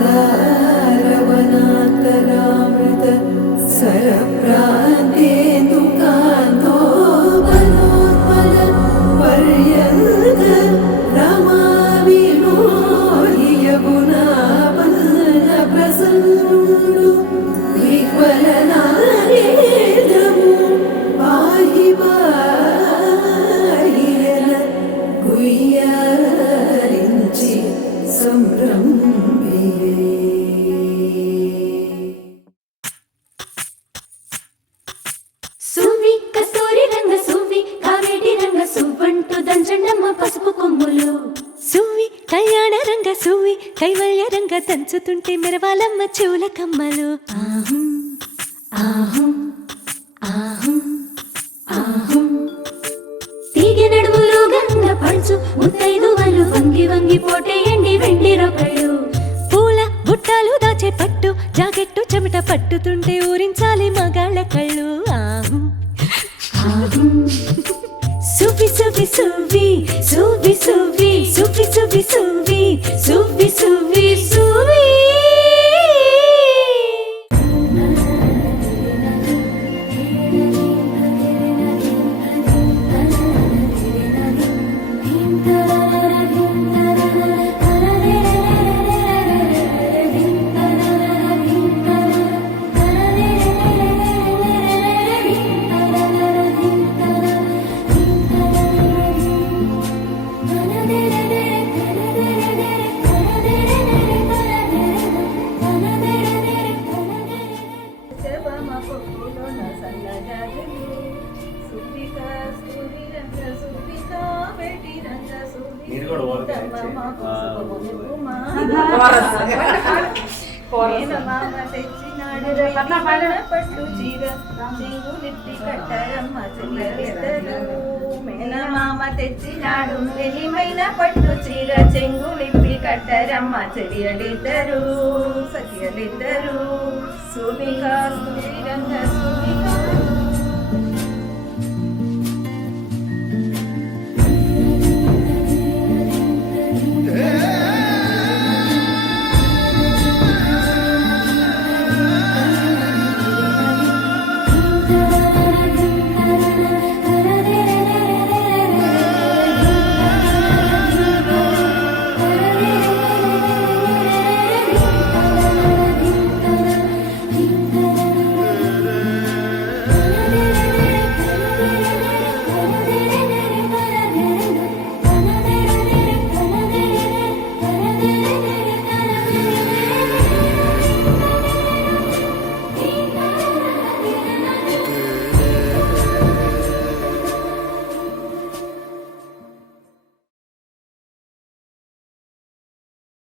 మందారవనాంతరామృత సరప్రాంతేందుకాంతో వనోత్పల పర్యంత రమా వినోది యమునా పల్ల ప్రసన్నుడు విహ్వలనారేంద్రము పాహి పాహియన గుయ్యారించి సంభ్రమియే. సువ్వి కస్తూరి రంగ సువ్వి కావేటి రంగ సువ్వంటూ దంచండమ్మ పసుపు కొమ్ములు. సువ్వి కళ్యాణ రంగ సువ్వి కైవల్య రంగ దంచుతుంటే మెరవాలమ్మ చెవుల కమ్మలు. ఆహం ఆహం ఆహం ఆహం తీగ నడుములు గంగ పంచు ముత్తైదువలు వంగి వంగి పోటేయండి వెండి రొకళ్ళు. పూల బుట్టాలు దాచే పట్టు జాకెట్టు చెమట పట్టుతుంటే ఊరించాలి మగాళ్ళ కళ్ళు. ఆహు ఆహం సువ్వి సువ్వి సువ్వి సువ్వి సువ్వి సువ్వి సువ్వి సువ్వి సువ్వి సువ్వి సువ్వి. పట్టు చీర చెంగు నెత్తి కట్టారమ్మ చెల్లెలిద్దరు. మేనమామ తెచ్చినాడు ఎలిమైన పట్టు చీర చెంగు నిప్పి కట్టారమ్మ చెల్లెలిద్దరు సఖియలిద్దరు. సువిక సువిరంగ సువిక